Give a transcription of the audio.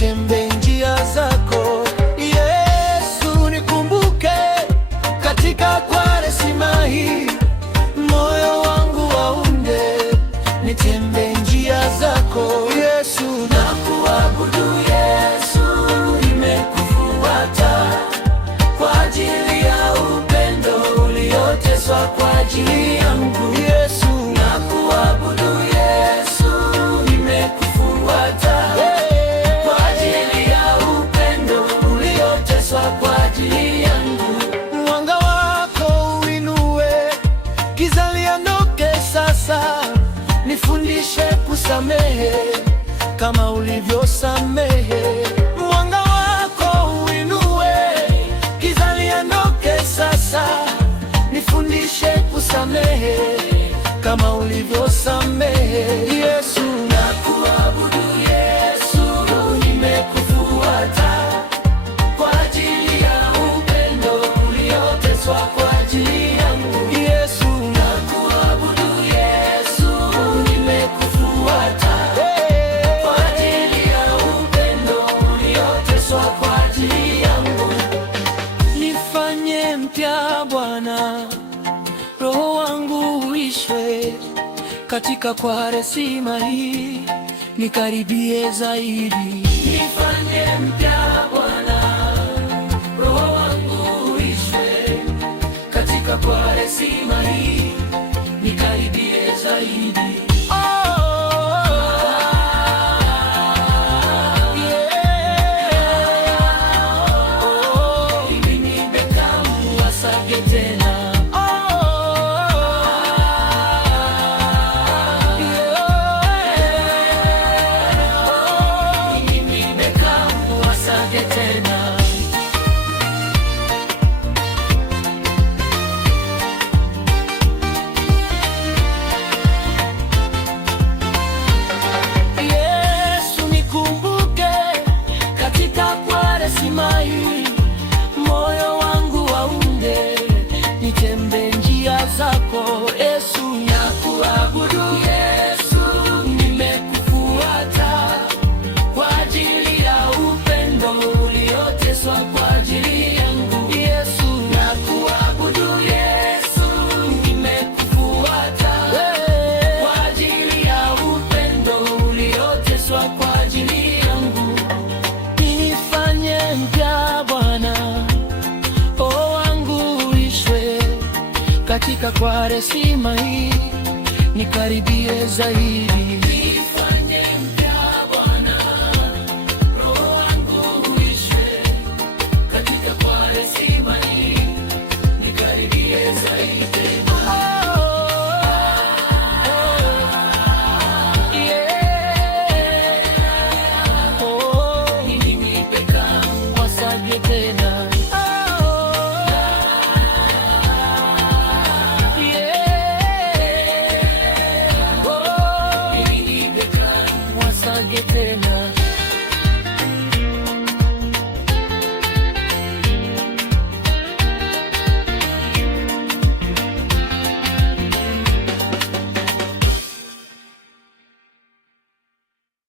nitembee njia zako. Yesu, nikumbuke katika Kwaresima hii, moyo wangu waunde, nitembee njia zako. Yesu, nakuabudu Yesu, nimekufuata kwa ajili ya upendo ulioteswa kwa ajili yangu. Yesu, nakuabudu Yesu, nimekufuata kwa ajili ya upendo ulioteswa kwa ajili yangu. Mwanga wako uinue, giza liondoke sasa, nifundishe kusamehe kama ulivyosamehe. Mwanga wako uinue, giza liondoke sasa, nifundishe kusamehe kama ulivyosamehe. Yesu, nakuabudu Yesu, nimekufuata kwa ajili ya upendo ulioteswa kwa ajili yangu. Yesu, nakuabudu Yesu, nimekufuata kwa ajili ya upendo ulioteswa kwa ajili yangu. Nifanye mpya Bwana, roho wangu uishwe katika Kwaresima hii, nikaribie zaidi. Nifanye mpya Bwana, roho wangu uishwe katika Kwaresima hii, nikaribie zaidi. Yesu, nikumbuke katika Kwaresima hii, moyo wangu waunde, nitembee njia zako. Yesu, nakuabudu Yesu, nimekufuata kwa ajili ya upendo ulioteswa kwa ajili yangu. Yesu, nakuabudu Yesu, nimekufuata kwa ajili ya upendo ulioteswa kwa ajili yangu. Nifanye mpya Bwana, roho wangu uishwe katika Kwaresima hii, nikaribie zaidi. Nifanye mpya Bwana, roho wangu uishwe katika Kwaresima hii, nikaribie zaidi. Tena wasage tena.